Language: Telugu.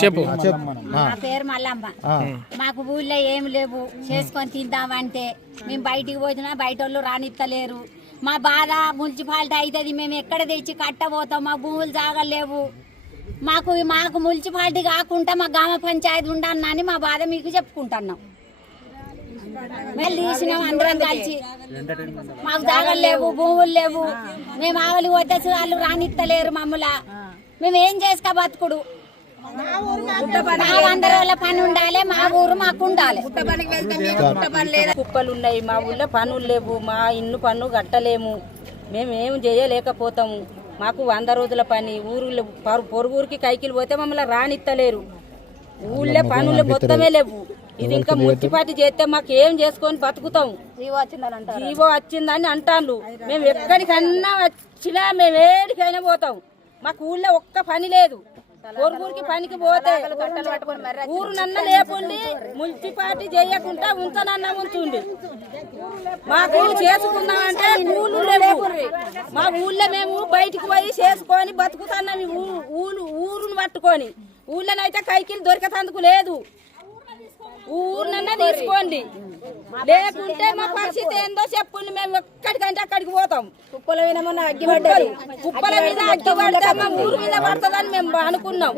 చెప్పు. మా పేరు మల్లమ్మ. మాకు ఊళ్ళో ఏం లేవు, చేసుకొని తిందామంటే మేము బయటికి పోతున్నా బయట వాళ్ళు రానిత్తలేరు. మా బాధ మున్సిపాలిటీ అవుతుంది, మేము ఎక్కడ తెచ్చి కట్టబోతాం, మా భూములు జాగలేవు. మాకు మాకు మున్సిపాలిటీ కాకుండా మా గ్రామ పంచాయతీ ఉండని మా బాధ మీకు చెప్పుకుంటున్నాం. మేము తీసినాం అందరం కలిసి, మాకు జాగలు లేవు, భూములు లేవు. మేము ఆవలి పోతే వాళ్ళు రానిత్తలేరు మమ్మల్ని. మేము ఏం చేసుకో బతుకుడు? మా అందరి వాళ్ళ పని ఉండాలి, మా ఊరు మాకు ఉండాలి. కుప్పలు ఉన్నాయి మా ఊళ్ళో, పనులు లేవు, మా ఇల్లు పన్ను కట్టలేము, మేము ఏం చేయలేకపోతాము. మాకు 100 రోజుల పని, ఊరు పొరుగురికి కైకిలు పోతే మమ్మల్ని రానిత్తలేరు. ఊళ్ళో పనులు మొత్తమే లేవు. ఇది ఇంకా మున్సిపాలిటీ చేస్తే మాకు ఏం చేసుకొని బతుకుతాం? జీవో వచ్చిందని అంటాను. మేము ఎక్కడికన్నా వచ్చినా మేము ఏడికైనా పోతాం. మాకు ఊళ్ళో ఒక్క పని లేదు. పొరుగురికి పనికి పోతే ఊరునన్న లేకుండి, మున్సిపాలిటీ చేయకుండా ఉంచనన్నా ఉంచుండి. మాకు చేసుకున్నామంటే ఊళ్ళు లేవు. మా ఊళ్ళో మేము బయటికి పోయి చేసుకొని బతుకుతున్నాం. ఊరును పట్టుకొని ఊళ్ళోనైతే కైకిలు దొరికేందుకు లేదు. ఊరినన్నా తీసుకోండి, లేకుంటే మా పరిస్థితి ఏందో చెప్పండి. మేము ఎక్కడికంటే అక్కడికి పోతాం. కుప్పల మీద అగ్గి పడితే మా ఊరు మీద పడుతుందని మేము అనుకున్నాం.